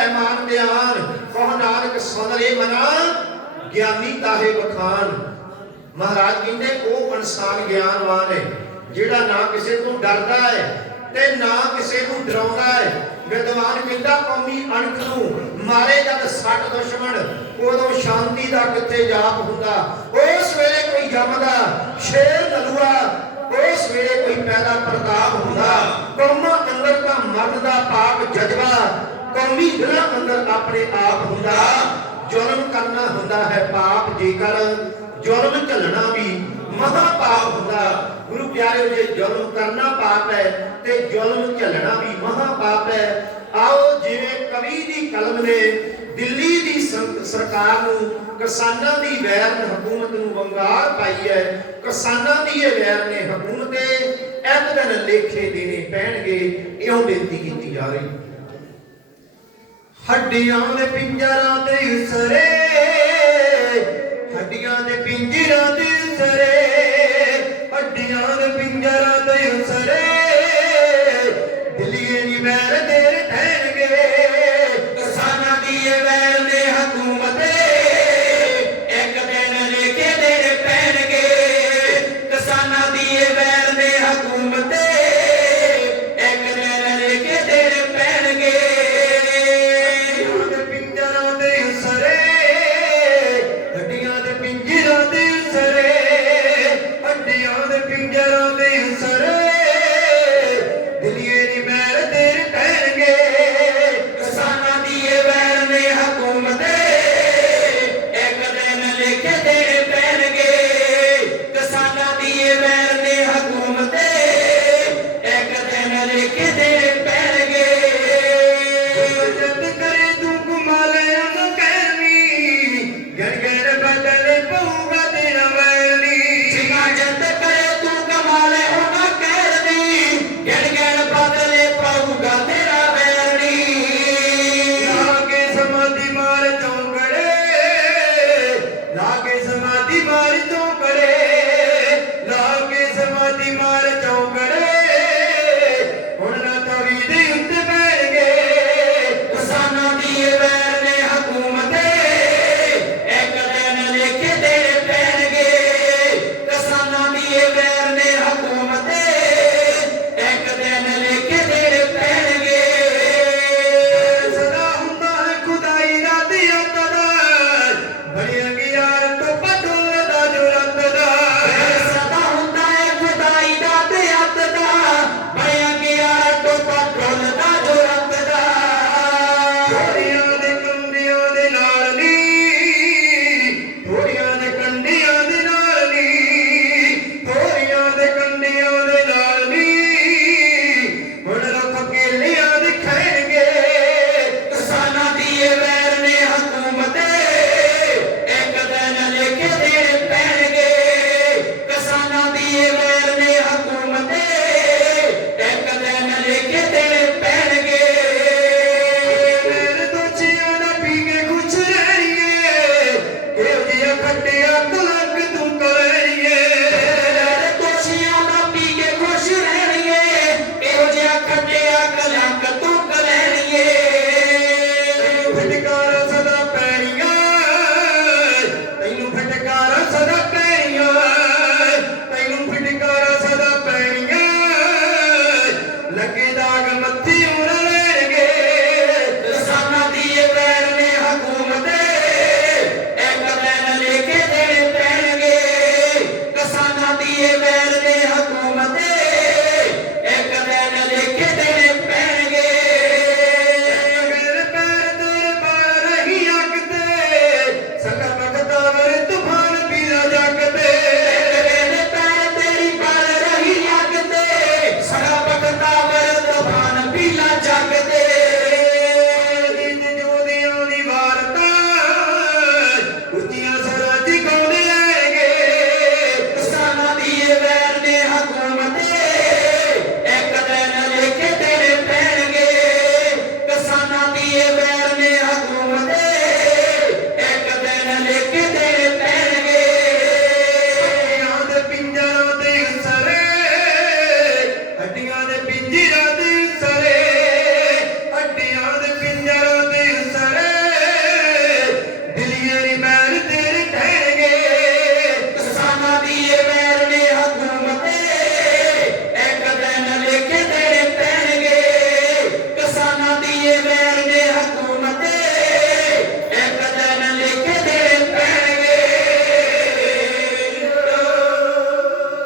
ਰਹਿਮਾਨ ਬਿਆਨ ਕਹ ਨਾਨਕ ਸੁਣ ਲੈ ਮਨਾ, ਗਿਆਨੀ ਤਾਹੇ ਬਖਾਨ ਮਹਾਰਾਜ ਕਹਿੰਦੇ, ਉਹ ਇਨਸਾਨ ਗਿਆਨਵਾਨ ਹੈ, ਜਿਹੜਾ ਨਾ ਕਿਸੇ ਤੋਂ ਡਰਦਾ ਹੈ ਤੇ ਨਾ ਕਿਸੇ ਨੂੰ ਡਰਾਉਂਦਾ ਹੈ। ਵਿਦਵਾਨ ਕਹਿੰਦਾ, ਕੌਮੀ ਅਣਖ ਨੂੰ ਮਾਰੇ ਜਦ ਸੱਟ ਦੁਸ਼ਮਣ, ਉਦੋਂ ਸ਼ਾਂਤੀ ਦਾ ਕਿੱਥੇ ਜਾਪ ਹੁੰਦਾ? ਉਸ ਵੇਲੇ ਕੋਈ ਜੰਮਦਾ, ਸ਼ੇਰ ਨਲੂਆ, ਉਸ ਵੇਲੇ ਕੋਈ ਪੈਦਾ ਪ੍ਰਤਾਪ ਹੁੰਦਾ? ਕੌਮਾਂ ਅੰਦਰ ਦਾ ਮਨ ਦਾ ਪਾਪ ਜਜ਼ਬਾ ਕੌਮੀ ਦਿਲਾਂ ਅੰਦਰ ਆਪਣੇ ਆਪ ਹੁੰਦਾ ਜ਼ੁਲਮ ਕਰਨਾ ਹੁੰਦਾ ਹੈ ਪਾਪ ਜੇਕਰ ਜ਼ੁਲਮ ਝੱਲਣਾ ਵੀ ਮਹਾ ਪਾਪ ਹੁੰਦਾ। ਗੁਰੂ ਪਿਆਰਿਓ, ਜੇ ਜ਼ੁਲਮ ਕਰਨਾ ਪਾਪ ਹੈ, ਤੇ ਜ਼ੁਲਮ ਝੱਲਣਾ ਵੀ ਮਹਾ ਪਾਪ ਹੈ। ਆਓ ਜਿਵੇਂ ਕਵੀ ਦੀ ਕਲਮ ਨੇ ਦਿੱਲੀ ਦੀ ਸਰ- ਸਰਕਾਰ ਨੂੰ ਕਿਸਾਨਾਂ ਦੀ ਵੈਰ ਨੇ ਹਕੂਮਤ ਨੂੰ ਵੰਗਾਰ ਪਾਈ ਹੈ। ਕਿਸਾਨਾਂ ਦੀ ਇਹ ਵੈਰ ਨੇ ਹਕੂਮਤ ਤੇ ਇੱਕ ਦਿਨ ਲੇਖੇ ਦੇਣੇ ਪੈਣਗੇ, ਇਹੋ ਬੇਨਤੀ ਕੀਤੀ ਜਾ ਰਹੀ। ਹੱਡੀਆਂ ਦੇ ਪਿੰਜਰਾਂ ਤੇ ਸਰੇ